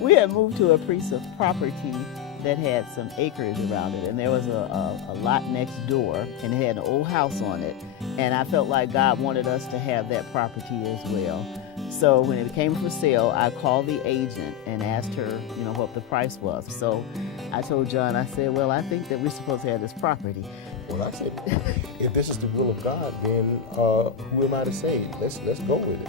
We had moved to a piece of property that had some acreage around it, and there was a lot next door, and it had an old house on it, and I felt like God wanted us to have that property as well. So when it came for sale, I called the agent and asked her, what the price was. So I told John, I said, well, I think that we're supposed to have this property. Well, I said, if this is the will of God, then who am I to say? Let's go with it.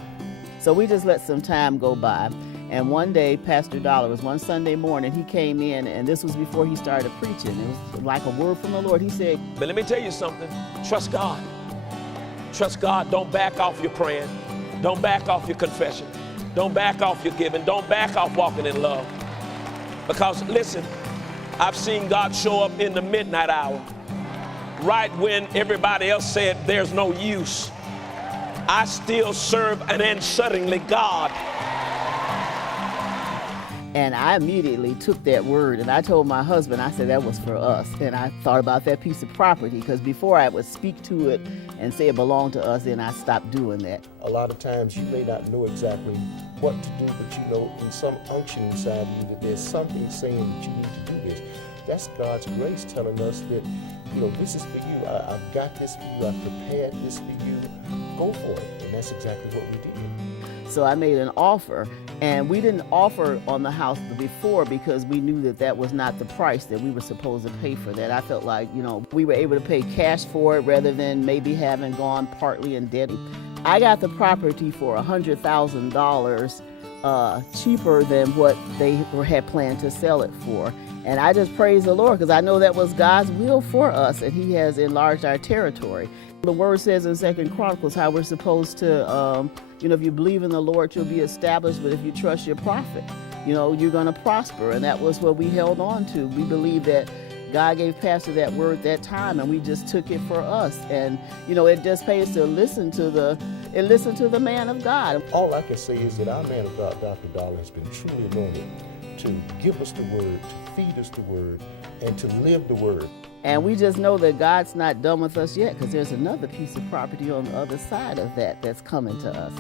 So we just let some time go by. And one day, Pastor Dollar, was one Sunday morning, he came in, and this was before he started preaching. It was like a word from the Lord. He said, but let me tell you something. Trust God. Trust God. Don't back off your praying. Don't back off your confession. Don't back off your giving. Don't back off walking in love. Because listen, I've seen God show up in the midnight hour, right when everybody else said there's no use. I still serve an unsuddenly God. And I immediately took that word and I told my husband, I said that was for us. And I thought about that piece of property, because before I would speak to it and say it belonged to us, then I stopped doing that. A lot of times you may not know exactly what to do, but in some unction inside you that there's something saying that you need to do this. That's God's grace telling us that, this is for you. I've got this for you. I've prepared this for you. Go for it. And that's exactly what we did. So I made an offer, and we didn't offer on the house before because we knew that that was not the price that we were supposed to pay for that. I felt like, we were able to pay cash for it rather than maybe having gone partly in debt. I got the property for $100,000 cheaper than what they had planned to sell it for. And I just praise the Lord, because I know that was God's will for us, and He has enlarged our territory. The word says in 2 Chronicles how we're supposed to, if you believe in the Lord, you'll be established, but if you trust your prophet, you're going to prosper. And that was what we held on to. We believe that God gave Pastor that word that time, and we just took it for us. And, it just pays to listen to the man of God. All I can say is that our man of God, Dr. Dollar, has been truly anointed to give us the word, to feed us the word, and to live the word. And we just know that God's not done with us yet, because there's another piece of property on the other side of that that's coming to us.